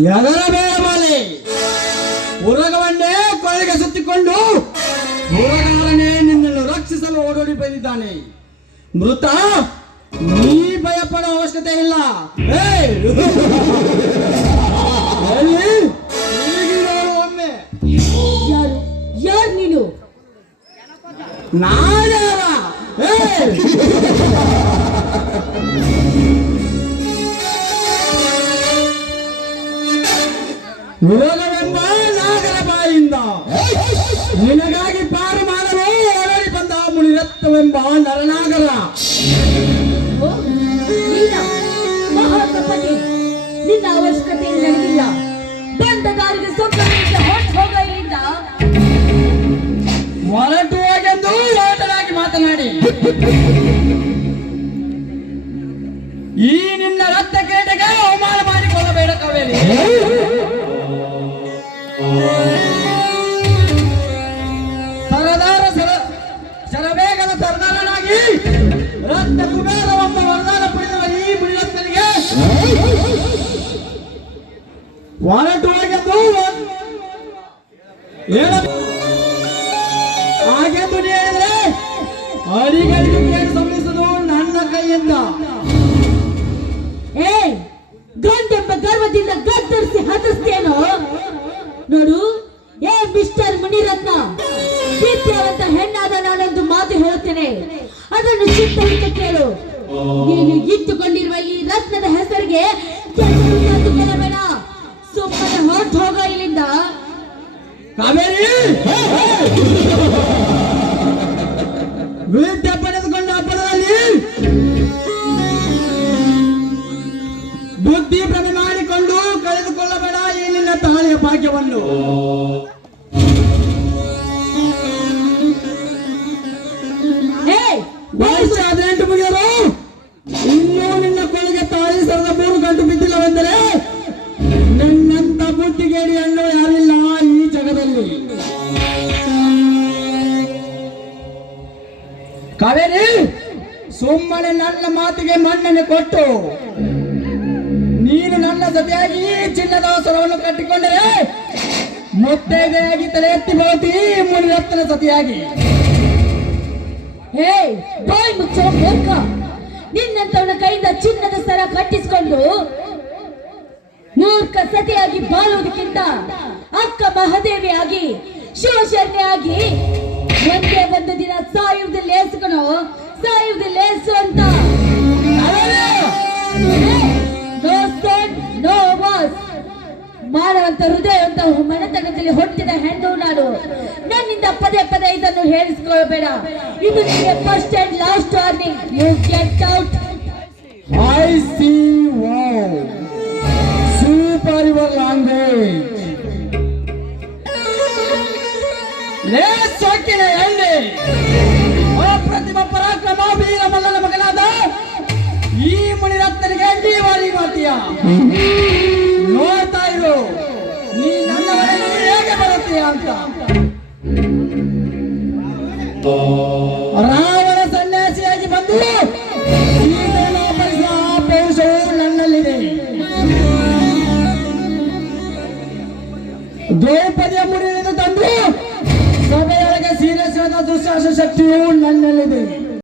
ಎಗರಬೇಡ ಬಾಲೆ, ಉರಗವನ್ನೇ ಕೊಳಗೆ ಸುತ್ತಿಕೊಂಡು ಉರಗಾರನೇ ನಿನ್ನನ್ನು ರಕ್ಷಿಸಲು ಓಡೋಡಿ ಬಂದಿದ್ದಾನೆ. ಮೃತ, ನೀ ಭಯಪಡೋ ಅವಶ್ಯಕತೆ ಇಲ್ಲ. ಒಮ್ಮೆ ಯಾರು ನೀನು? ನಾನ್ಯಾರ? ಉರಗವೆಂಬ ನಾಗರ ಬಾಯಿಂದ ನಿನಗಾಗಿ ಪಾರು ಮಾಡಲು ಓಡೋಡಿ ಬಂದ ಮುನಿರತ್ನವೆಂಬ ನರನಾಗರ. ಮಹಾತಪನೆ, ನಿನ್ನ ಅವಶ್ಯಕತೆ ನನಗಿಲ್ಲ. ಬಂದ ದಾರಿಗೆ ಸೊಕ್ಕನಿಂದ ಹೊರಟು ಹೋಗ ಇಲ್ಲಿಂದ. ಹೊರಟು ಹೋಗೆಂದು ಓಟರಾಗಿ ಮಾತನಾಡಿ ಈ ನಿನ್ನ ರಕ್ತ ಕೇಟಗೆ ಅವಮಾನ ಮಾಡಿಕೊಳ್ಳಬೇಡ ಕಾವೇರಿ. ಸರದಾರ ಶರವೇಗದ ಸರ್ದಾರನಾಗಿ ರತ್ನ ಕುಬೇರವೆಂಬ ವರದಾನ ಪಡೆದ ಈ ಮುನಿರತ್ನನಿಗೆ ಹೊರಟು ಹೋಗೆಂದು ಹಾಗೆಂದು ನೀ ಹೇಳಿದ್ರೆ ಅಡಿಗಳಿಗೆ ಕೇಳಿ ಸಂಭವಿಸುವುದು ನನ್ನ ಕೈಯಿಂದ. ಗಂಡೆಂಬ ಗರ್ವದಿಂದ ಗದ್ದರಿಸಿ ಹತ್ತಿಸ್ತೇನೋ ನೋಡು. ಮಿಸ್ಟರ್ ಮುನಿರತ್ನ, ವಿದ್ಯಾವಂತ ಹೆಣ್ಣಾದ ನಾನೊಂದು ಮಾತು ಹೇಳುತ್ತೇನೆ, ಅದನ್ನು ಚಿತ್ತದಿಂದ ಕೇಳು. ನೀನು ಇಟ್ಟುಕೊಂಡಿರುವ ಈ ರತ್ನದ ಹೆಸರಿಗೆ ಕೆಲಬೇಡ. ಸುಮ್ಮನೆ ಹೊರಟು ಹೋಗ ಇಲ್ಲಿಂದ. ಕಾವೇರಿ, ವಿದ್ಯೆ ಪಡೆದುಕೊಂಡ ಹಬ್ಬದಲ್ಲಿ ಬುದ್ಧಿ ಭ್ರಮೆ ಮಾಡಿಕೊಂಡು ಕಳೆದುಕೊಳ್ಳಬೇಡ ಈ ನಿನ್ನ ತಾಳಿಯ ಭಾಗ್ಯವನ್ನು. ವಯಸ್ಸು 18 ಮುಗಿಯಲು ಇನ್ನೂ ನಿನ್ನ ಕೊಳಗೆ ತಾಳಿ ಸರದ 3 ಗಂಟು ಬಿದ್ದಿಲ್ಲವೆಂದರೆ ನಿನ್ನಂತ ಬುದ್ಧಿಗೇಡಿ ಹಣ್ಣು ಯಾರಿಲ್ಲ ಈ ಜಗದಲ್ಲಿ. ಕಾವೇರಿ, ಸುಮ್ಮನೆ ನನ್ನ ಮಾತಿಗೆ ಮನ್ನಣೆ ಕೊಟ್ಟು ನೀನು ನನ್ನ ಜೊತೆಯಾಗಿ ಚಿನ್ನದ ಸರವನ್ನು ಕಟ್ಟಿಕೊಂಡರೆ ಮುತ್ತೈದೆಯಾಗಿ ತಲೆ ಎತ್ತಿ ಬರುತ್ತಿ ಮುನಿರತ್ನ ಸತಿಯಾಗಿ. ಬಾಯ್ ಮುಚ್ಚೋ ಮೂರ್ಖ, ನಿನ್ನಂತವನ ಕೈಯಿಂದ ಚಿನ್ನದ ಸರ ಕಟ್ಟಿಸಿಕೊಂಡು ಮೂರ್ಖ ಸತಿಯಾಗಿ ಬಾಳುವುದಕ್ಕಿಂತ ಅಕ್ಕ ಮಹಾದೇವಿಯಾಗಿ ಶಿವಶರಣೆಯಾಗಿ ಒಂದೇ ಒಂದು ದಿನ ಸಾಯುವುದು ಲೇಸುಕಣೋ, ಸಾಯುವುದು ಲೇಸು ಅಂತ. ಮಾನವಂತ ಹೃದಯವಂತ ಮನೆತನದಲ್ಲಿ ಹುಟ್ಟಿದ ಹೆಣ್ಣು ನಾನು. ನನ್ನಿಂದ ಪದೇ ಪದೇ ಇದನ್ನು ಹೇಳಿಸ್ಕೊಳ್ಬೇಡ. ಇದು ನಿಮಗೆ first and last warning. You get out. I see wow, super your language. ಲೇಸೋಕಿನ ಎಣ್ಣೆ ಅಪ್ರತಿಮ ಪರಾಕ್ರಮ ವೀರ ಮಲ್ಲನ ಮಗನಾದ ಈ ಮುನಿರತ್ನನಿಗೆ ನೀವಾರಿ ಮಾತೀಯ. ನೋಡ್ತಾ ಇರು ನೀ ನನ್ನ ಮನೆಯಲ್ಲಿ ಹೇಗೆ ಬರುತ್ತೀಯ ಅಂತ. ರಾವಣ ಸನ್ಯಾಸಿಯಾಗಿ ಬಂದು ಸೀತೆಯನ್ನು ಅಪಹರಿಸಿದ ಆ ಪೌರುಷವು ನನ್ನಲ್ಲಿದೆ. ದ್ರೌಪದಿಯ ಮುಡಿಯನ್ನು ತಂದು ಸಭೆಯೊಳಗೆ ಸೀರಿಯಸ್ವಾದ ದುಶ್ಯಾಸ ಶಕ್ತಿಯು ನನ್ನಲ್ಲಿದೆ.